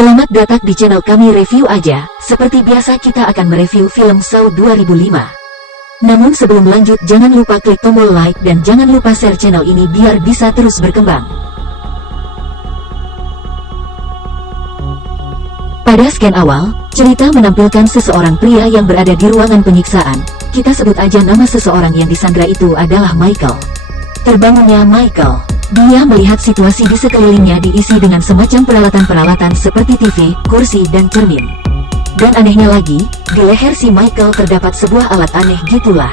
Selamat datang di channel kami Review Aja. Seperti biasa kita akan mereview film Saw 2005. Namun sebelum lanjut jangan lupa klik tombol like dan jangan lupa share channel ini biar bisa terus berkembang. Pada scan awal, cerita menampilkan seseorang pria yang berada di ruangan penyiksaan. Kita sebut aja nama seseorang yang disandra itu adalah Michael. Terbangunnya Michael. Dia melihat situasi di sekelilingnya diisi dengan semacam peralatan-peralatan seperti TV, kursi, dan cermin. Dan anehnya lagi, di leher si Michael terdapat sebuah alat aneh gitulah.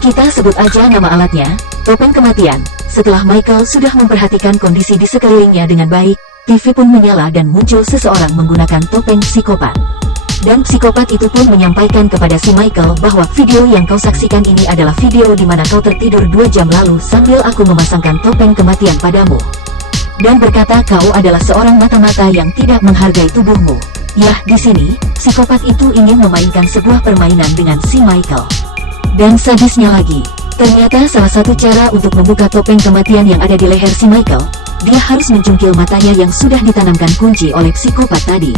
Kita sebut aja nama alatnya, topeng kematian. Setelah Michael sudah memperhatikan kondisi di sekelilingnya dengan baik, TV pun menyala dan muncul seseorang menggunakan topeng psikopat. Dan psikopat itu pun menyampaikan kepada si Michael bahwa video yang kau saksikan ini adalah video di mana kau tertidur 2 jam lalu sambil aku memasangkan topeng kematian padamu. Dan berkata kau adalah seorang mata-mata yang tidak menghargai tubuhmu. Yah, di sini, psikopat itu ingin memainkan sebuah permainan dengan si Michael. Dan sadisnya lagi, ternyata salah satu cara untuk membuka topeng kematian yang ada di leher si Michael, dia harus mencungkil matanya yang sudah ditanamkan kunci oleh psikopat tadi.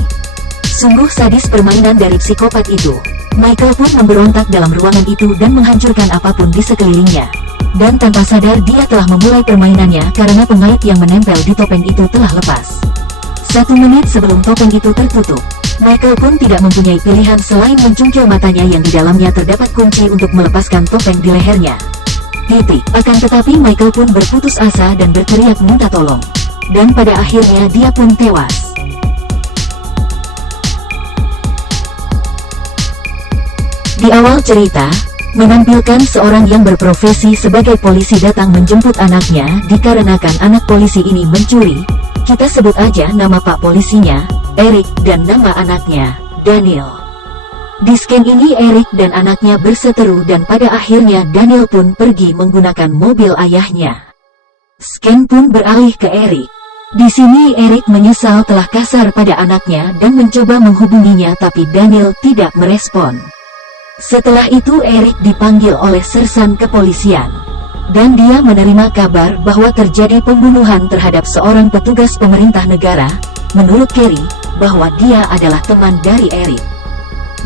Sungguh sadis permainan dari psikopat itu. Michael pun memberontak dalam ruangan itu dan menghancurkan apapun di sekelilingnya. Dan tanpa sadar dia telah memulai permainannya karena pengait yang menempel di topeng itu telah lepas. 1 menit sebelum topeng itu tertutup, Michael pun tidak mempunyai pilihan selain mencungkil matanya yang di dalamnya terdapat kunci untuk melepaskan topeng di lehernya. Akan tetapi Michael pun berputus asa dan berteriak minta tolong. Dan pada akhirnya dia pun tewas. Di awal cerita, menampilkan seorang yang berprofesi sebagai polisi datang menjemput anaknya dikarenakan anak polisi ini mencuri. Kita sebut aja nama pak polisinya, Eric, dan nama anaknya, Daniel. Di scan ini Eric dan anaknya berseteru dan pada akhirnya Daniel pun pergi menggunakan mobil ayahnya. Scan pun beralih ke Eric. Di sini Eric menyesal telah kasar pada anaknya dan mencoba menghubunginya tapi Daniel tidak merespon. Setelah itu Eric dipanggil oleh sersan kepolisian. Dan dia menerima kabar bahwa terjadi pembunuhan terhadap seorang petugas pemerintah negara. Menurut Kerry, bahwa dia adalah teman dari Eric.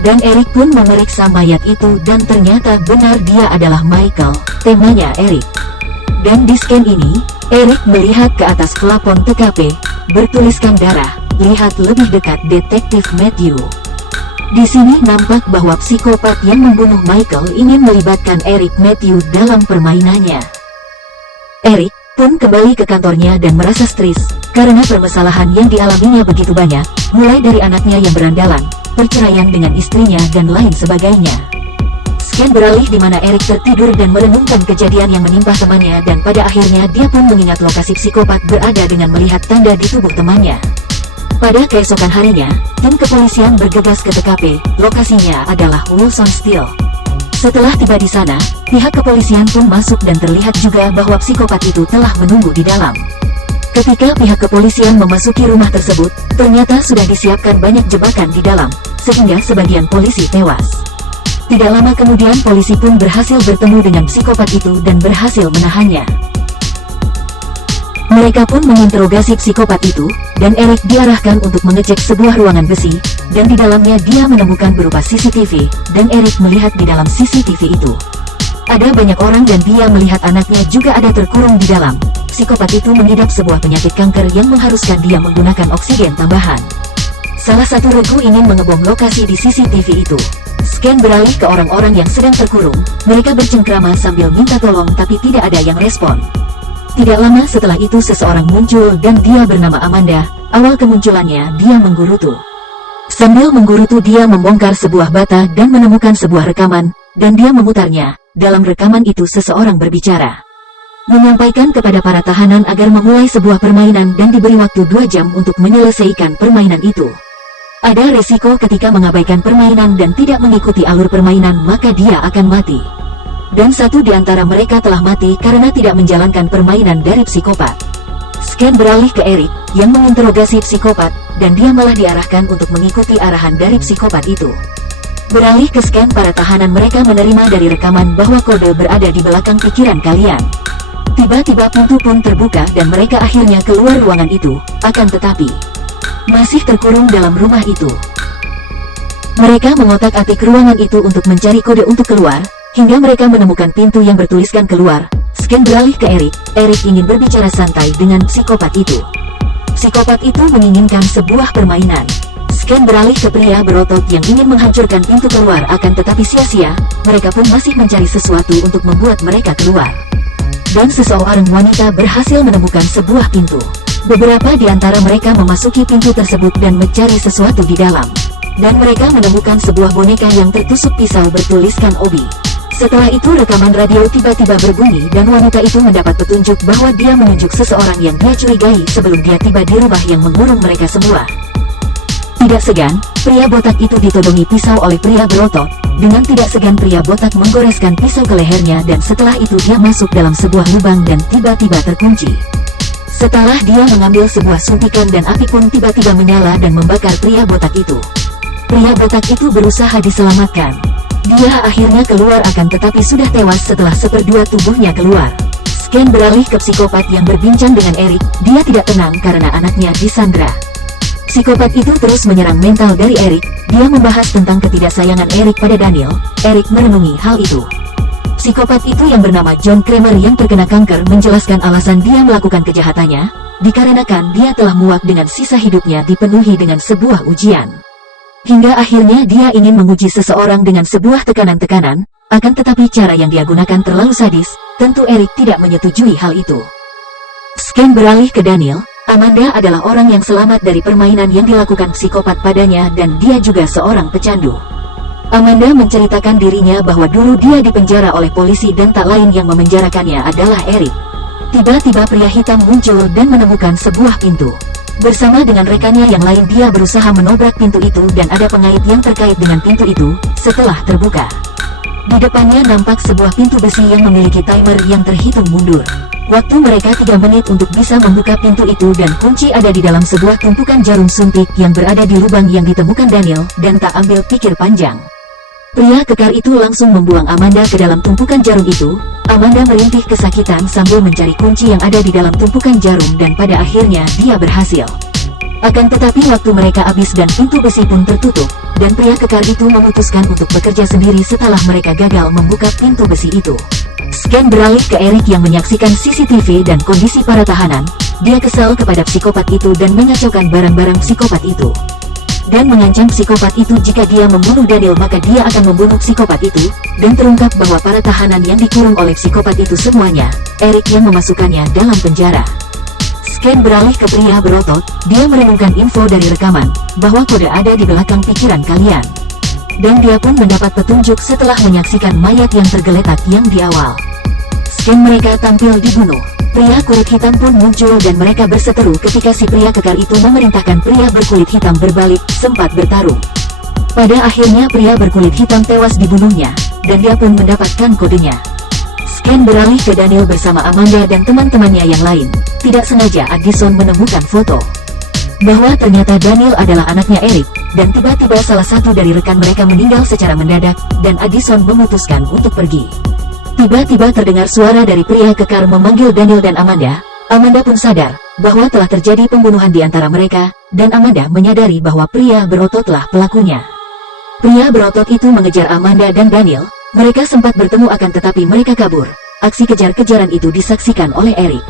Dan Eric pun memeriksa mayat itu dan ternyata benar dia adalah Michael, temannya Eric. Dan di scan ini, Eric melihat ke atas plafon TKP, bertuliskan darah, lihat lebih dekat detektif Matthew. Di sini nampak bahwa psikopat yang membunuh Michael ingin melibatkan Eric Matthew dalam permainannya. Eric pun kembali ke kantornya dan merasa stres, karena permasalahan yang dialaminya begitu banyak, mulai dari anaknya yang berandalan, perceraian dengan istrinya dan lain sebagainya. Scan beralih di mana Eric tertidur dan merenungkan kejadian yang menimpa temannya dan pada akhirnya dia pun mengingat lokasi psikopat berada dengan melihat tanda di tubuh temannya. Pada keesokan harinya, tim kepolisian bergegas ke TKP, lokasinya adalah Wilson Steel. Setelah tiba di sana, pihak kepolisian pun masuk dan terlihat juga bahwa psikopat itu telah menunggu di dalam. Ketika pihak kepolisian memasuki rumah tersebut, ternyata sudah disiapkan banyak jebakan di dalam, sehingga sebagian polisi tewas. Tidak lama kemudian polisi pun berhasil bertemu dengan psikopat itu dan berhasil menahannya. Mereka pun menginterogasi psikopat itu, dan Eric diarahkan untuk mengecek sebuah ruangan besi, dan di dalamnya dia menemukan berupa CCTV, dan Eric melihat di dalam CCTV itu. Ada banyak orang dan dia melihat anaknya juga ada terkurung di dalam. Psikopat itu mengidap sebuah penyakit kanker yang mengharuskan dia menggunakan oksigen tambahan. Salah satu regu ingin mengebom lokasi di CCTV itu. Scan beralih ke orang-orang yang sedang terkurung, mereka bercengkrama sambil minta tolong tapi tidak ada yang respon. Tidak lama setelah itu seseorang muncul dan dia bernama Amanda. Awal kemunculannya dia menggerutu. Sambil menggerutu dia membongkar sebuah bata dan menemukan sebuah rekaman, dan dia memutarnya. Dalam rekaman itu seseorang berbicara, menyampaikan kepada para tahanan agar memulai sebuah permainan dan diberi waktu 2 jam untuk menyelesaikan permainan itu. Ada resiko ketika mengabaikan permainan dan tidak mengikuti alur permainan maka dia akan mati. Dan satu di antara mereka telah mati karena tidak menjalankan permainan dari psikopat. Scan beralih ke Eric, yang menginterogasi psikopat, dan dia malah diarahkan untuk mengikuti arahan dari psikopat itu. Beralih ke scan para tahanan mereka menerima dari rekaman bahwa kode berada di belakang pikiran kalian. Tiba-tiba pintu pun terbuka dan mereka akhirnya keluar ruangan itu, akan tetapi masih terkurung dalam rumah itu. Mereka mengotak-atik ruangan itu untuk mencari kode untuk keluar, hingga mereka menemukan pintu yang bertuliskan keluar. Scan beralih ke Eric. Eric ingin berbicara santai dengan psikopat itu. Psikopat itu menginginkan sebuah permainan. Scan beralih ke pria berotot yang ingin menghancurkan pintu keluar, akan tetapi sia-sia. Mereka pun masih mencari sesuatu untuk membuat mereka keluar. Dan seseorang wanita berhasil menemukan sebuah pintu. Beberapa di antara mereka memasuki pintu tersebut dan mencari sesuatu di dalam. Dan mereka menemukan sebuah boneka yang tertusuk pisau bertuliskan Obi. Setelah itu rekaman radio tiba-tiba berbunyi dan wanita itu mendapat petunjuk bahwa dia menunjuk seseorang yang dia curigai sebelum dia tiba di rumah yang mengurung mereka semua. Tidak segan, pria botak itu ditodongi pisau oleh pria berotot. Dengan tidak segan pria botak menggoreskan pisau ke lehernya dan setelah itu dia masuk dalam sebuah lubang dan tiba-tiba terkunci. Setelah dia mengambil sebuah suntikan dan api pun tiba-tiba menyala dan membakar pria botak itu. Pria botak itu berusaha diselamatkan. Dia akhirnya keluar akan tetapi sudah tewas setelah seperdua tubuhnya keluar. Scan beralih ke psikopat yang berbincang dengan Eric. Dia tidak tenang karena anaknya disandra. Psikopat itu terus menyerang mental dari Eric. Dia membahas tentang ketidaksayangan Eric pada Daniel. Eric merenungi hal itu. Psikopat itu yang bernama John Kramer yang terkena kanker menjelaskan alasan dia melakukan kejahatannya, dikarenakan dia telah muak dengan sisa hidupnya dipenuhi dengan sebuah ujian. Hingga akhirnya dia ingin menguji seseorang dengan sebuah tekanan-tekanan, akan tetapi cara yang dia gunakan terlalu sadis. Tentu Eric tidak menyetujui hal itu. Scan beralih ke Daniel. Amanda adalah orang yang selamat dari permainan yang dilakukan psikopat padanya dan dia juga seorang pecandu. Amanda menceritakan dirinya bahwa dulu dia dipenjara oleh polisi dan tak lain yang memenjarakannya adalah Eric. Tiba-tiba pria hitam muncul dan menemukan sebuah pintu. Bersama dengan rekannya yang lain dia berusaha menobrak pintu itu dan ada pengait yang terkait dengan pintu itu. Setelah terbuka, di depannya nampak sebuah pintu besi yang memiliki timer yang terhitung mundur. Waktu mereka 3 menit untuk bisa membuka pintu itu dan kunci ada di dalam sebuah tumpukan jarum suntik yang berada di lubang yang ditemukan Daniel dan tak ambil pikir panjang. Pria kekar itu langsung membuang Amanda ke dalam tumpukan jarum itu. Amanda merintih kesakitan sambil mencari kunci yang ada di dalam tumpukan jarum dan pada akhirnya dia berhasil. Akan tetapi waktu mereka habis dan pintu besi pun tertutup, dan pria kekar itu memutuskan untuk bekerja sendiri setelah mereka gagal membuka pintu besi itu. Scan beralih ke Eric yang menyaksikan CCTV dan kondisi para tahanan. Dia kesal kepada psikopat itu dan mengacaukan barang-barang psikopat itu. Dan mengancam psikopat itu jika dia membunuh Daniel maka dia akan membunuh psikopat itu, dan terungkap bahwa para tahanan yang dikurung oleh psikopat itu semuanya, Eric yang memasukkannya dalam penjara. Scan beralih ke pria berotot. Dia merenungkan info dari rekaman, bahwa kode ada di belakang pikiran kalian. Dan dia pun mendapat petunjuk setelah menyaksikan mayat yang tergeletak yang di awal. Scan mereka tampil dibunuh. Pria kulit hitam pun muncul dan mereka berseteru ketika si pria kekar itu memerintahkan pria berkulit hitam berbalik, sempat bertarung. Pada akhirnya pria berkulit hitam tewas dibunuhnya, dan dia pun mendapatkan kodenya. Scan beralih ke Daniel bersama Amanda dan teman-temannya yang lain. Tidak sengaja Addison menemukan foto bahwa ternyata Daniel adalah anaknya Eric, dan tiba-tiba salah satu dari rekan mereka meninggal secara mendadak, dan Addison memutuskan untuk pergi. Tiba-tiba terdengar suara dari pria kekar memanggil Daniel dan Amanda. Amanda pun sadar bahwa telah terjadi pembunuhan di antara mereka, dan Amanda menyadari bahwa pria berototlah pelakunya. Pria berotot itu mengejar Amanda dan Daniel. Mereka sempat bertemu akan tetapi mereka kabur. Aksi kejar-kejaran itu disaksikan oleh Eric.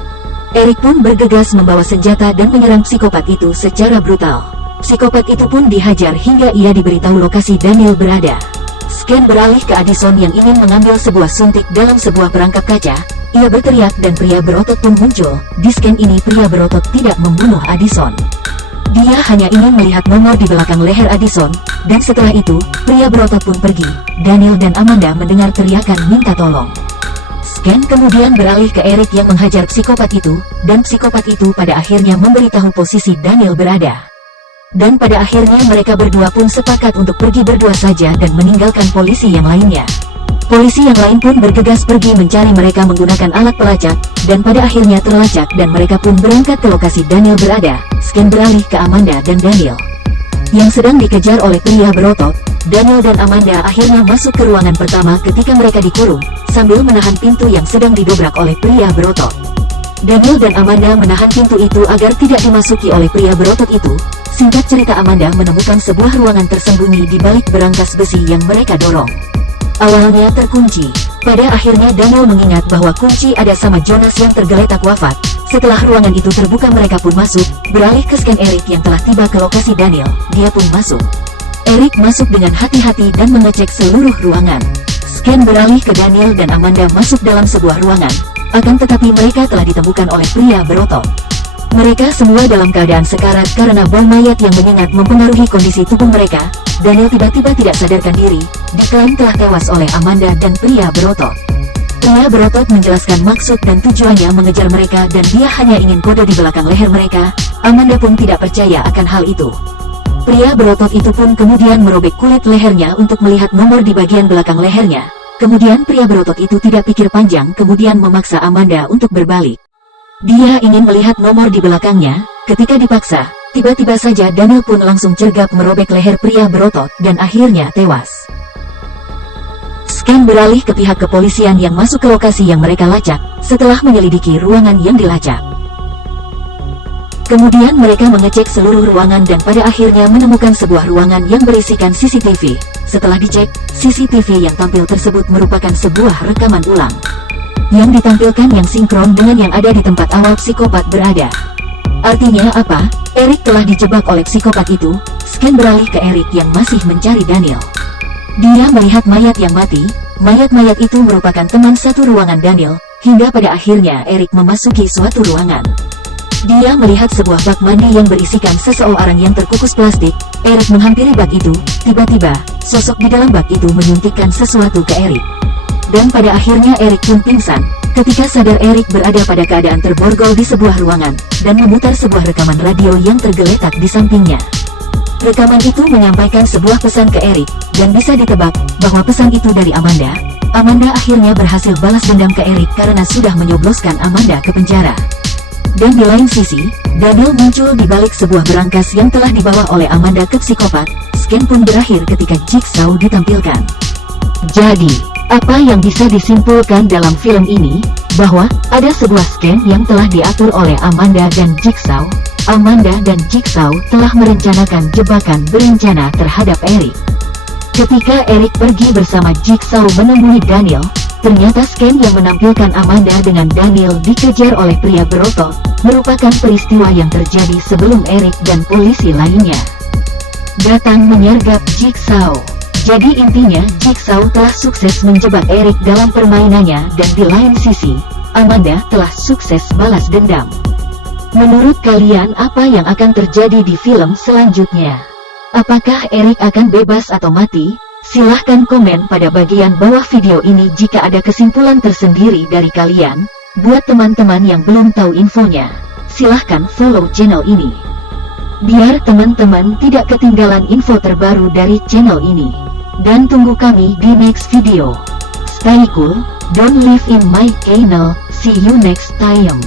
Eric pun bergegas membawa senjata dan menyerang psikopat itu secara brutal. Psikopat itu pun dihajar hingga ia diberitahu lokasi Daniel berada. Scan beralih ke Addison yang ingin mengambil sebuah suntik dalam sebuah perangkap kaca. Ia berteriak dan pria berotot pun muncul. Di scan ini pria berotot tidak membunuh Addison. Dia hanya ingin melihat nomor di belakang leher Addison, dan setelah itu, pria berotot pun pergi. Daniel dan Amanda mendengar teriakan minta tolong. Scan kemudian beralih ke Eric yang menghajar psikopat itu, dan psikopat itu pada akhirnya memberitahu posisi Daniel berada. Dan pada akhirnya mereka berdua pun sepakat untuk pergi berdua saja dan meninggalkan polisi yang lainnya. Polisi yang lain pun bergegas pergi mencari mereka menggunakan alat pelacak, dan pada akhirnya terlacak dan mereka pun berangkat ke lokasi Daniel berada. Scan beralih ke Amanda dan Daniel yang sedang dikejar oleh pria berotot. Daniel dan Amanda akhirnya masuk ke ruangan pertama ketika mereka dikurung, sambil menahan pintu yang sedang didobrak oleh pria berotot. Daniel dan Amanda menahan pintu itu agar tidak dimasuki oleh pria berotot itu. Singkat cerita, Amanda menemukan sebuah ruangan tersembunyi di balik berangkas besi yang mereka dorong. Awalnya terkunci. Pada akhirnya Daniel mengingat bahwa kunci ada sama Jonas yang tergeletak wafat. Setelah ruangan itu terbuka, mereka pun masuk. Beralih ke scan Eric yang telah tiba ke lokasi Daniel, dia pun masuk. Eric masuk dengan hati-hati dan mengecek seluruh ruangan. Scan beralih ke Daniel dan Amanda masuk dalam sebuah ruangan. Akan tetapi mereka telah ditemukan oleh pria berotot. Mereka semua dalam keadaan sekarat karena bom mayat yang menyengat mempengaruhi kondisi tubuh mereka. Daniel tiba-tiba tidak sadarkan diri, diklaim telah tewas oleh Amanda dan pria berotot. Pria berotot menjelaskan maksud dan tujuannya mengejar mereka dan dia hanya ingin kode di belakang leher mereka. Amanda pun tidak percaya akan hal itu. Pria berotot itu pun kemudian merobek kulit lehernya untuk melihat nomor di bagian belakang lehernya. Kemudian pria berotot itu tidak pikir panjang kemudian memaksa Amanda untuk berbalik. Dia ingin melihat nomor di belakangnya. Ketika dipaksa, tiba-tiba saja Daniel pun langsung cergap merobek leher pria berotot dan akhirnya tewas. Scan beralih ke pihak kepolisian yang masuk ke lokasi yang mereka lacak setelah menyelidiki ruangan yang dilacak. Kemudian mereka mengecek seluruh ruangan dan pada akhirnya menemukan sebuah ruangan yang berisikan CCTV. Setelah dicek, CCTV yang tampil tersebut merupakan sebuah rekaman ulang yang ditampilkan yang sinkron dengan yang ada di tempat awal psikopat berada. Artinya apa? Eric telah dijebak oleh psikopat itu. Scan beralih ke Eric yang masih mencari Daniel. Dia melihat mayat yang mati. Mayat-mayat itu merupakan teman satu ruangan Daniel, hingga pada akhirnya Eric memasuki suatu ruangan. Dia melihat sebuah bak mandi yang berisikan seseorang yang terkukus plastik. Eric menghampiri bak itu. Tiba-tiba, sosok di dalam bak itu menyuntikkan sesuatu ke Eric. Dan pada akhirnya Eric pun pingsan. Ketika sadar, Eric berada pada keadaan terborgol di sebuah ruangan, dan memutar sebuah rekaman radio yang tergeletak di sampingnya. Rekaman itu menyampaikan sebuah pesan ke Eric, dan bisa ditebak bahwa pesan itu dari Amanda. Amanda akhirnya berhasil balas dendam ke Eric karena sudah menyobloskan Amanda ke penjara. Dan di lain sisi, Daniel muncul di balik sebuah berangkas yang telah dibawa oleh Amanda ke psikopat. Scan pun berakhir ketika Jigsaw ditampilkan. Jadi, apa yang bisa disimpulkan dalam film ini? Bahwa ada sebuah scan yang telah diatur oleh Amanda dan Jigsaw. Amanda dan Jigsaw telah merencanakan jebakan berencana terhadap Eric. Ketika Eric pergi bersama Jigsaw menemui Daniel, ternyata scan yang menampilkan Amanda dengan Daniel dikejar oleh pria berotot merupakan peristiwa yang terjadi sebelum Eric dan polisi lainnya datang menyergap Jigsaw. Jadi intinya, Jigsaw telah sukses menjebak Eric dalam permainannya dan di lain sisi, Amanda telah sukses balas dendam. Menurut kalian apa yang akan terjadi di film selanjutnya? Apakah Eric akan bebas atau mati? Silahkan komen pada bagian bawah video ini jika ada kesimpulan tersendiri dari kalian. Buat teman-teman yang belum tahu infonya, silahkan follow channel ini, biar teman-teman tidak ketinggalan info terbaru dari channel ini. Dan tunggu kami di next video. Stay cool, don't live in my channel. See you next time.